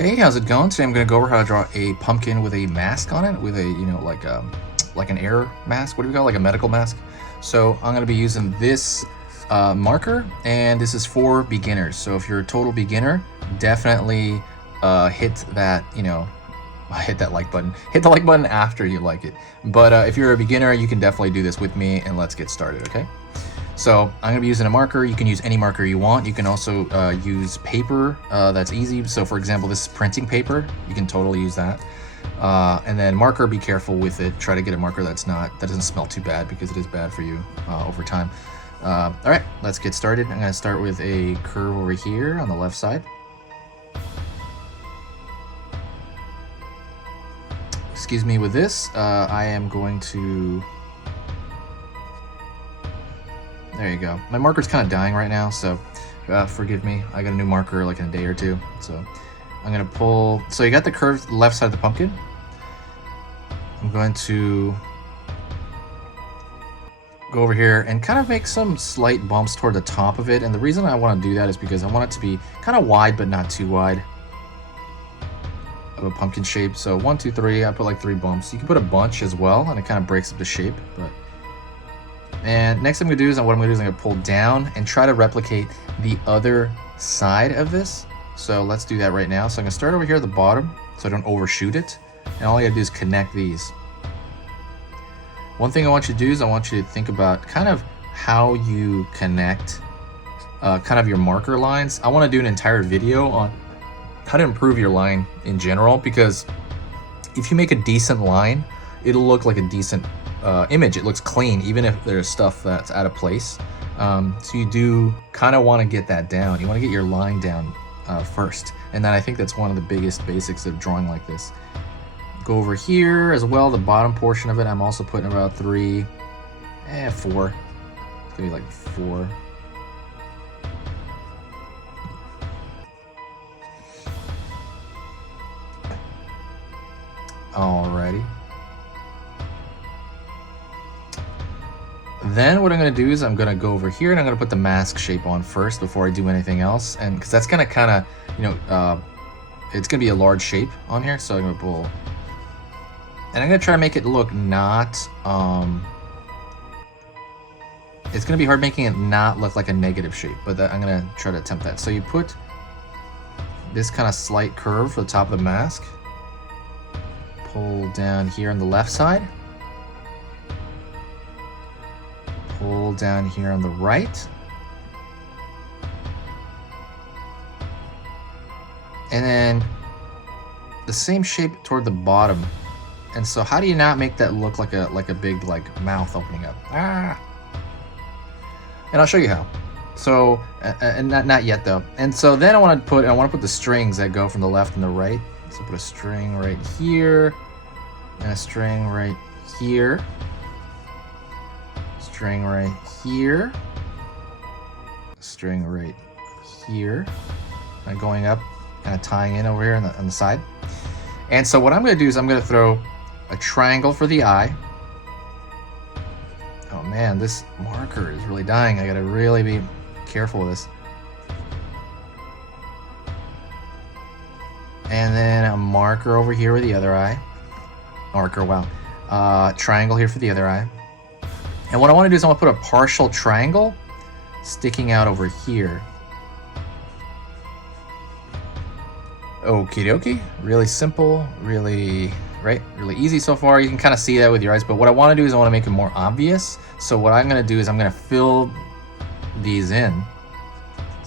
Hey, how's it going? Today I'm going to go over how to draw a pumpkin with a mask on it, with a, like an air mask. What do we call it? Like a medical mask. So I'm going to be using this marker, and this is for beginners. So if you're a total beginner, definitely hit that, hit that like button. Hit the like button after you like it. But if you're a beginner, you can definitely do this with me, and let's get started, okay? So I'm going to be using a marker. You can use any marker you want. You can also use paper. That's easy. So for example, this is printing paper. You can totally use that. And then marker, be careful with it. Try to get a marker that doesn't smell too bad, because it is bad for you over time. All right, let's get started. I'm going to start with a curve over here on the left side. Excuse me, with this, I am going to... There you go. My marker's kind of dying right now, so forgive me. I got a new marker like in a day or two. So I'm going to pull... So you got the curved left side of the pumpkin. I'm going to go over here and kind of make some slight bumps toward the top of it. And the reason I want to do that is because I want it to be kind of wide, but not too wide, of a pumpkin shape. So 1, 2, 3, I put like 3 bumps. You can put a bunch as well, and it kind of breaks up the shape, but... And next thing I'm going to do is I'm going to pull down and try to replicate the other side of this. So let's do that right now. So I'm going to start over here at the bottom so I don't overshoot it. And all I got to do is connect these. One thing I want you to do is I want you to think about kind of how you connect kind of your marker lines. I want to do an entire video on how to improve your line in general, because if you make a decent line, it'll look like a decent image. It looks clean, even if there's stuff that's out of place. So you do kind of want to get that down. You want to get your line down first. And then I think that's one of the biggest basics of drawing like this. Go over here as well, the bottom portion of it, I'm also putting about 3, 4. It's gonna be like 4. Alrighty. Then what I'm going to do is I'm going to go over here and I'm going to put the mask shape on first before I do anything else. And because that's going to kind of, it's going to be a large shape on here. So I'm going to pull, and I'm going to try to make it look not, it's going to be hard making it not look like a negative shape, but I'm going to try to attempt that. So you put this kind of slight curve for the top of the mask, pull down here on the left side, pull down here on the right, and then the same shape toward the bottom. And so how do you not make that look like a big mouth opening up? And I'll show you how. So and not yet though. And so then I want to put the strings that go from the left and the right. So put a string right here and a string right here. String right here, string right here, and going up, kind of tying in over here on the side. And so what I'm going to do is I'm going to throw a triangle for the eye. Oh man, this marker is really dying. I got to really be careful with this. And then a marker over here with the other eye. Marker, wow. Triangle here for the other eye. And what I want to do is I want to put a partial triangle sticking out over here. Okie dokie. Really simple, really easy so far. You can kind of see that with your eyes, but what I want to do is I want to make it more obvious. So what I'm going to do is I'm going to fill these in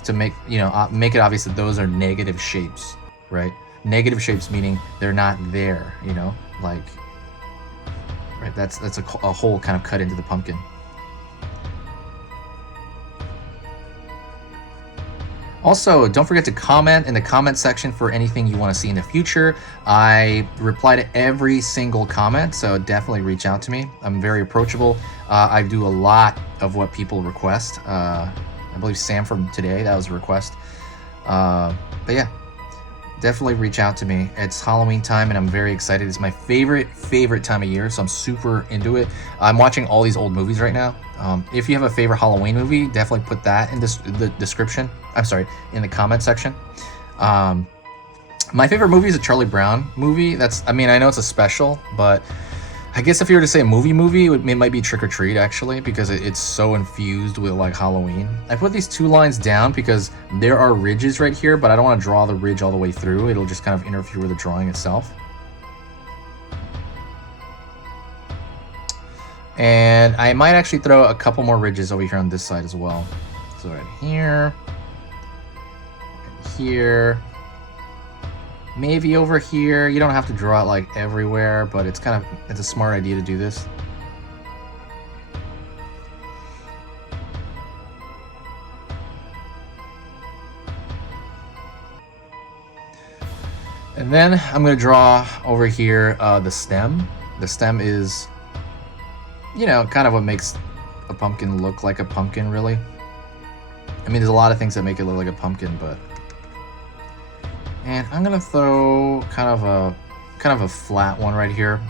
to make it obvious that those are negative shapes, right? Negative shapes meaning they're not there, like... Right, that's a hole kind of cut into the pumpkin. Also, don't forget to comment in the comment section for anything you want to see in the future. I reply to every single comment, so definitely reach out to me. I'm very approachable. I do a lot of what people request. I believe Sam from today, that was a request. But yeah. Definitely reach out to me. It's Halloween time and I'm very excited. It's my favorite time of year, so I'm super into it. I'm watching all these old movies right now. If you have a favorite Halloween movie, definitely put that in the description. I'm sorry, in the comment section. My favorite movie is a Charlie Brown movie. I mean, I know it's a special, but I guess if you were to say a movie, it might be Trick or Treat, actually, because it's so infused with like Halloween. I put these 2 lines down because there are ridges right here, but I don't want to draw the ridge all the way through. It'll just kind of interfere with the drawing itself. And I might actually throw a couple more ridges over here on this side as well. So right here, and here, maybe over here. You don't have to draw it like everywhere, but it's a smart idea to do this. And then I'm going to draw over here the stem. The stem is, you know, kind of what makes a pumpkin look like a pumpkin, really. I mean, there's a lot of things that make it look like a pumpkin, but... And I'm gonna throw kind of a flat one right here.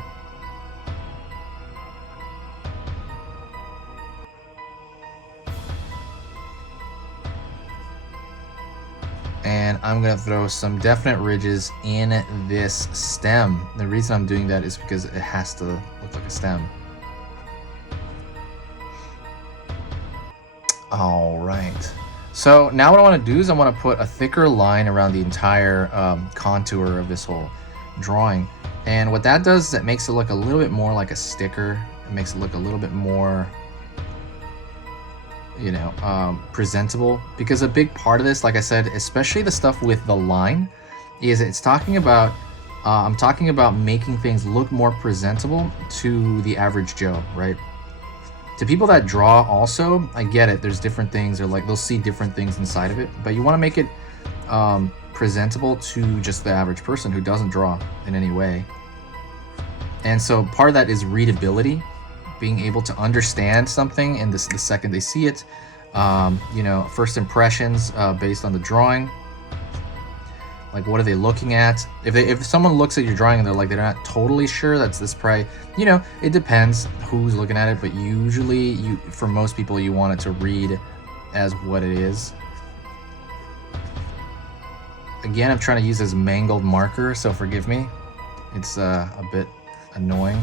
And I'm gonna throw some definite ridges in this stem. The reason I'm doing that is because it has to look like a stem. All right. So now what I want to do is I want to put a thicker line around the entire contour of this whole drawing. And what that does is it makes it look a little bit more like a sticker. It makes it look a little bit more, you know, presentable. Because a big part of this, like I said, especially the stuff with the line, is it's talking about, I'm talking about making things look more presentable to the average Joe, right? To people that draw also, I get it, there's different things, or like they'll see different things inside of it, but you want to make it presentable to just the average person who doesn't draw in any way. And so part of that is readability, being able to understand something in the second they see it. You know, first impressions based on the drawing. Like, what are they looking at? If someone looks at your drawing and they're not totally sure, that's probably, you know, it depends who's looking at it, but usually for most people you want it to read as what it is. Again, I'm trying to use this mangled marker, so forgive me. It's a bit annoying.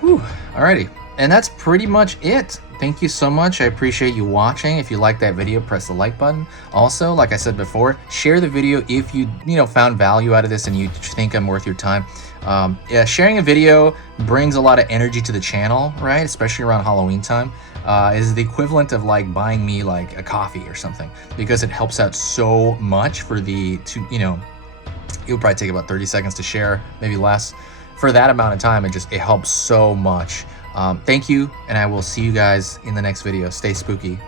Whew, alrighty, and that's pretty much it. Thank you so much. I appreciate you watching. If you liked that video, press the like button. Also, like I said before, share the video if you found value out of this and you think I'm worth your time. Yeah, sharing a video brings a lot of energy to the channel, right? Especially around Halloween time. Is the equivalent of like buying me like a coffee or something, because it helps out so much for it would probably take about 30 seconds to share, maybe less. For that amount of time, it helps so much. Thank you, and I will see you guys in the next video. Stay spooky.